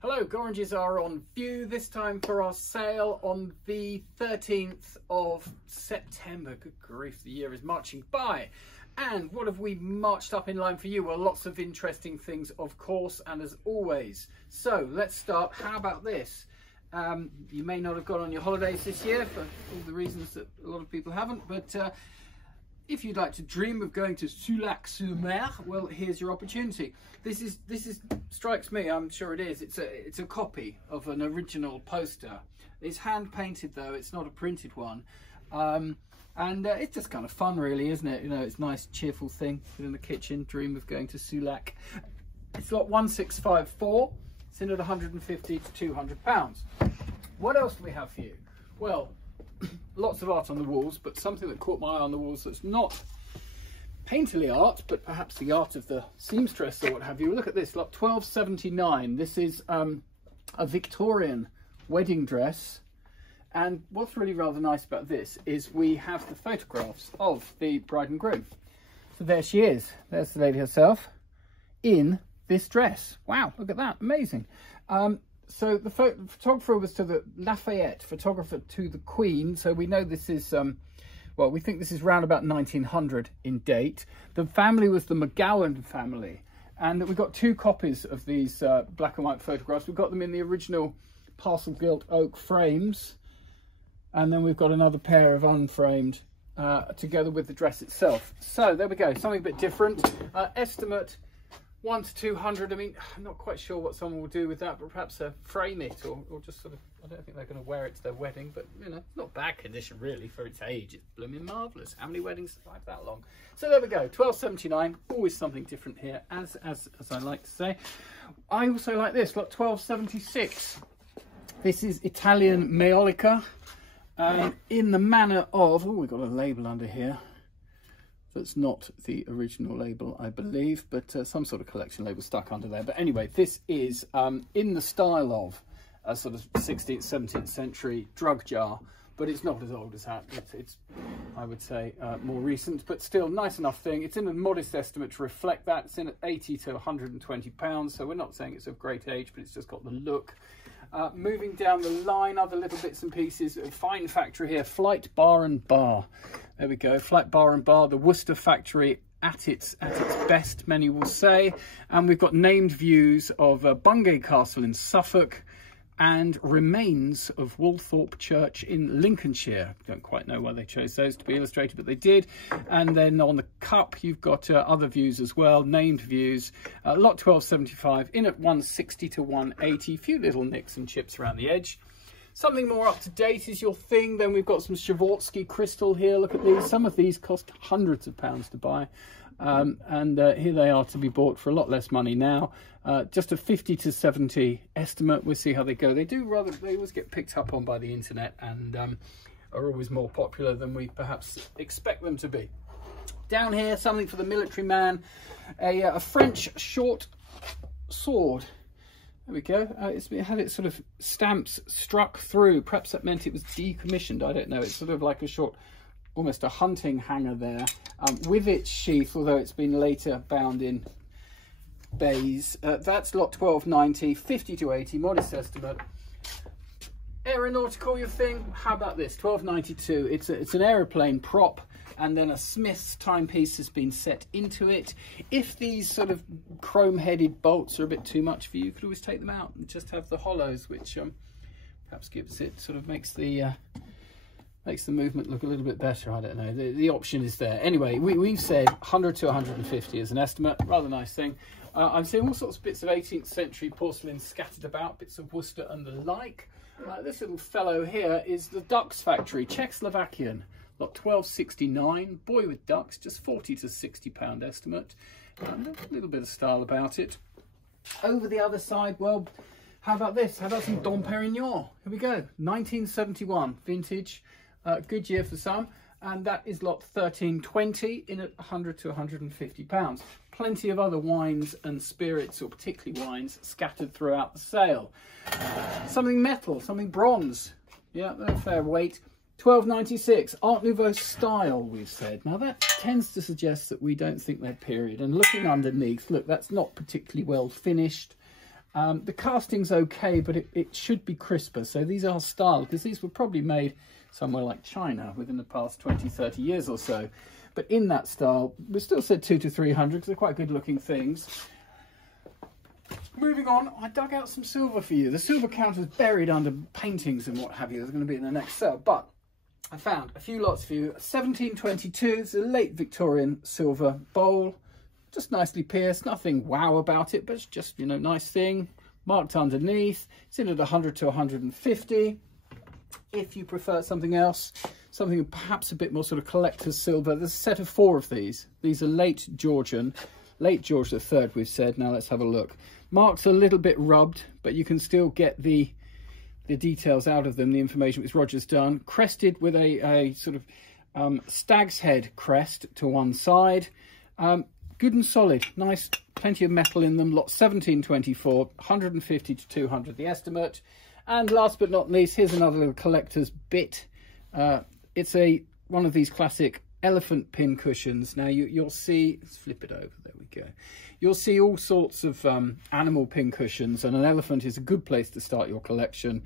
Hello, Gorringes are on view, this time for our sale on the 13th of September. Good grief, the year is marching by. And what have we marched up in line for you? Well, lots of interesting things, of course, and as always. So let's start. How about this? You may not have gone on your holidays this year for all the reasons that a lot of people haven't, but if you'd like to dream of going to Soulac-sur-Mer, well, here's your opportunity. This is strikes me, I'm sure it is. It's a copy of an original poster. It's hand painted though. It's not a printed one, and it's just kind of fun, really, isn't it? You know, it's a nice, cheerful thing. Put in the kitchen. Dream of going to Soulac. It's lot 1654. It's in at 150 to 200 pounds. What else do we have for you? Well, lots of art on the walls, but something that caught my eye on the walls that's not painterly art, but perhaps the art of the seamstress or what have you. Look at this, lot 1279. This is a Victorian wedding dress, and what's really rather nice about this is we have the photographs of the bride and groom. So there she is. There's the lady herself in this dress. Wow, look at that, amazing. So the photographer was to the Lafayette, photographer to the Queen. So we know this is, well, we think this is round about 1900 in date. The family was the McGowan family. And we've got two copies of these black and white photographs. We've got them in the original parcel gilt oak frames. And then we've got another pair of unframed together with the dress itself. So there we go, something a bit different. Estimate 1 to 200. I mean, I'm not quite sure what someone will do with that, but perhaps frame it or just sort of, I don't think they're going to wear it to their wedding, but you know, not bad condition really for its age. It's blooming marvellous. How many weddings survive that long? So there we go, 1279, always something different here, as I like to say. I also like this, lot 1276. This is Italian Maiolica, in the manner of, oh, we've got a label under here. That's not the original label, I believe, but some sort of collection label stuck under there. But anyway, this is in the style of a sort of 16th, 17th century drug jar, but it's not as old as that. It's I would say, more recent, but still nice enough thing. It's in a modest estimate to reflect that. It's in at 80 to 120 pounds, so we're not saying it's of great age, but it's just got the look. Moving down the line, other little bits and pieces. Fine factory here, Flight Bar and Bar. There we go, Flight Bar and Bar, the Worcester factory at its best, many will say. And we've got named views of Bungay Castle in Suffolk and remains of Woolthorpe Church in Lincolnshire. Don't quite know why they chose those to be illustrated, but they did. And then on the cup, you've got other views as well, named views. Lot 1275 in at 160 to 180. A few little nicks and chips around the edge. Something more up to date is your thing. Then we've got some Schwarzki Crystal here. Look at these. Some of these cost hundreds of pounds to buy. And here they are to be bought for a lot less money now. Just a 50 to 70 estimate. We'll see how they go. They always get picked up on by the internet and are always more popular than we perhaps expect them to be. Down here, something for the military man. A French short sword. There we go. It had its sort of stamps struck through. Perhaps that meant it was decommissioned. I don't know. It's sort of like a short, almost a hunting hanger there, with its sheath, although it's been later bound in baize. That's lot 1290, 50 to 80, modest estimate. Aeronautical, your thing? How about this? 1292. It's an aeroplane prop, and then a Smith's timepiece has been set into it. If these sort of chrome-headed bolts are a bit too much for you, you could always take them out and just have the hollows, which perhaps gives it, sort of makes the movement look a little bit better. I don't know. The option is there. Anyway, we've said 100 to 150 as an estimate. Rather nice thing. I'm seeing all sorts of bits of 18th century porcelain scattered about, bits of Worcester and the like. This little fellow here is the Ducks Factory, Czechoslovakian. Lot 1269, boy with ducks, just 40 to 60 pound estimate. And a little bit of style about it. Over the other side, well, how about this? How about some Dom Perignon? Here we go, 1971, vintage, good year for some. And that is lot 1320 in at 100 to 150 pounds. Plenty of other wines and spirits, or particularly wines, scattered throughout the sale. Something metal, something bronze. Yeah, they're fair weight. 1296, Art Nouveau style, we've said. Now that tends to suggest that we don't think they're period. And looking underneath, look, that's not particularly well finished. The casting's okay, but it should be crisper. So these are styled, because these were probably made somewhere like China within the past 20, 30 years or so. But in that style, we still said 200 to 300 because they're quite good looking things. Moving on, I dug out some silver for you. The silver counter's buried under paintings and what have you. They're going to be in the next sale. But I found a few lots for you. 1722, it's a late Victorian silver bowl. Just nicely pierced, nothing wow about it, but it's just, you know, nice thing. Marked underneath. It's in at 100 to 150. If you prefer something else, something perhaps a bit more sort of collector's silver, there's a set of 4 of these. These are late Georgian, late George III, we've said. Now let's have a look. Marked a little bit rubbed, but you can still get the details out of them, the information which Roger's done. Crested with a sort of stag's head crest to one side. Good and solid, nice, plenty of metal in them. Lot 1724, 150 to 200 the estimate. And last but not least, here's another little collector's bit. It's one of these classic elephant pin cushions. Now you'll see, let's flip it over, there we go. You'll see all sorts of animal pin cushions, and an elephant is a good place to start your collection.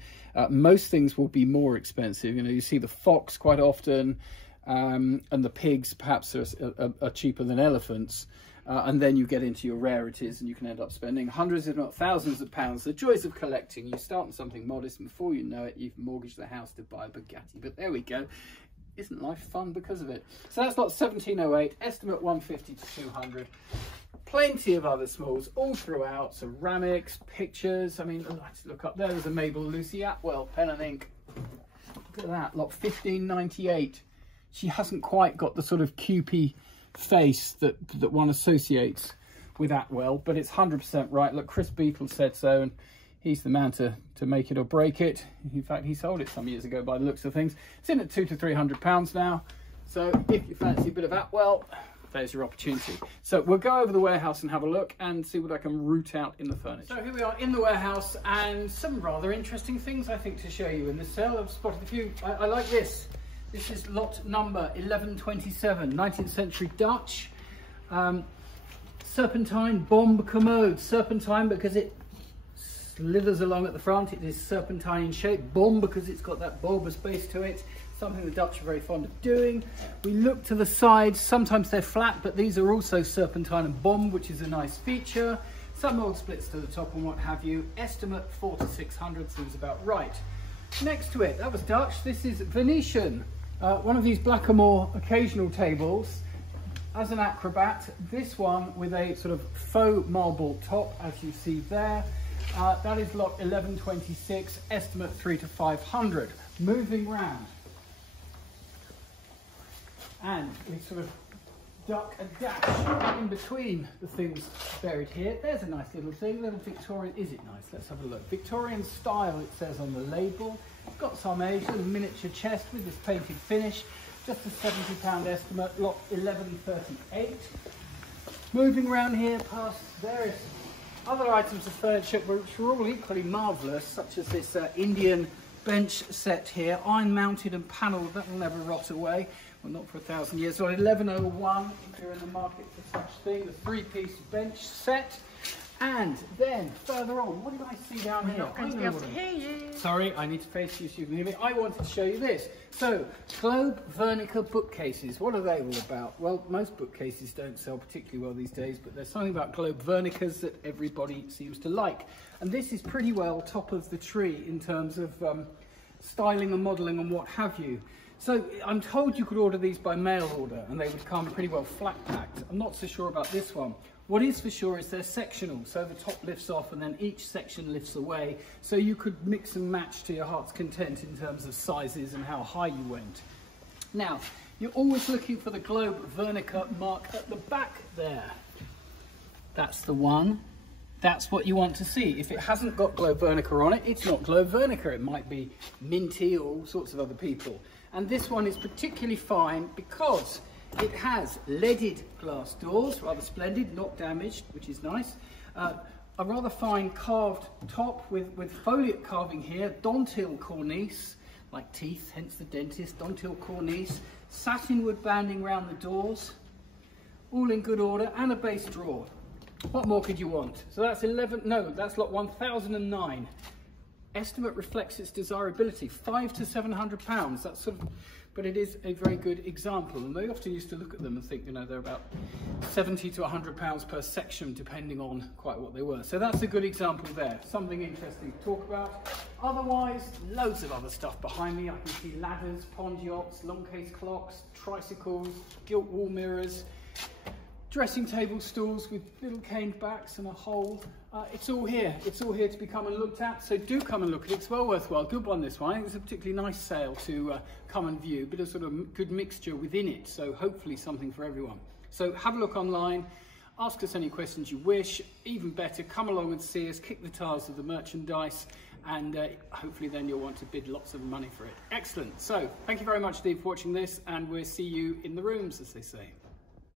Most things will be more expensive. You know, you see the fox quite often, and the pigs perhaps are cheaper than elephants. And then you get into your rarities and you can end up spending hundreds if not thousands of pounds. The joys of collecting. You start on something modest and before you know it you've mortgaged the house to buy a Bugatti. But there we go. Isn't life fun because of it? So that's lot 1708, estimate 150 to 200. Plenty of other smalls all throughout. Ceramics, pictures. I mean, let's look up there. There's a Mabel Lucy Atwell pen and ink. Look at that, lot 1598. She hasn't quite got the sort of Cupid face that one associates with Atwell, but it's 100% right. Look, Chris Beetle said so, and he's the man to make it or break it. In fact, he sold it some years ago by the looks of things. It's in at £200 to £300 now. So if you fancy a bit of Atwell, there's your opportunity. So we'll go over the warehouse and have a look and see what I can root out in the furniture. So here we are in the warehouse, and some rather interesting things I think to show you in this sale. I've spotted a few. I like this. This is lot number 1127, 19th century Dutch. Serpentine bomb commode. Serpentine because it slithers along at the front. It is serpentine in shape. Bomb because it's got that bulbous base to it. Something the Dutch are very fond of doing. We look to the sides. Sometimes they're flat, but these are also serpentine and bomb, which is a nice feature. Some old splits to the top and what have you. Estimate 400 to 600 seems about right. Next to it, that was Dutch. This is Venetian. One of these Blackamoor occasional tables as an acrobat. This one with a sort of faux marble top, as you see there. That is lot 1126, estimate 300 to 500. Moving round. And we sort of duck and dash in between the things buried here. There's a nice little thing, little Victorian. Is it nice? Let's have a look. Victorian style, it says on the label. It's got some age, a miniature chest with this painted finish. Just a £70 estimate, lot 1138. Moving around here past various other items of furniture which are all equally marvellous, such as this Indian bench set here, iron mounted and panelled. That will never rot away. Well, not for 1,000 years. So 1101, if you're in the market for such thing, the 3-piece bench set. And then further on, what did I see down here? I'm not going to be able to hear you. Sorry, I need to face you so you can hear me. I wanted to show you this. So, Globe Vernica bookcases. What are they all about? Well, most bookcases don't sell particularly well these days, but there's something about Globe Vernicas that everybody seems to like. And this is pretty well top of the tree in terms of styling and modelling and what have you. So I'm told you could order these by mail order and they would come pretty well flat packed. I'm not so sure about this one. What is for sure is they're sectional, so the top lifts off and then each section lifts away, so you could mix and match to your heart's content in terms of sizes and how high you went. Now, you're always looking for the Globe Vernica mark at the back there. That's the one. That's what you want to see. If it hasn't got Globe Vernica on it, it's not Globe Vernica. It might be Minty or all sorts of other people. And this one is particularly fine because it has leaded glass doors, rather splendid, not damaged, which is nice. A rather fine carved top with foliate carving here, Dontil cornice, like teeth, hence the dentist, Dontil cornice, satin wood banding round the doors, all in good order, and a base drawer. What more could you want? So that's 11, no, that's lot 1009. Estimate reflects its desirability, £500 to £700. That's sort of, but it is a very good example. And they often used to look at them and think, you know, they're about £70 to £100 per section, depending on quite what they were. So that's a good example there. Something interesting to talk about. Otherwise, loads of other stuff behind me. I can see ladders, pond yachts, long case clocks, tricycles, gilt wall mirrors, dressing table stools with little caned backs and a hole. It's all here. It's all here to be come and looked at. So do come and look at it. It's well worthwhile. Good one, this one. I think it's a particularly nice sale to come and view. Bit of sort of good mixture within it. So hopefully something for everyone. So have a look online. Ask us any questions you wish. Even better, come along and see us. Kick the tires of the merchandise. And hopefully then you'll want to bid lots of money for it. Excellent. So thank you very much indeed for watching this. And we'll see you in the rooms, as they say.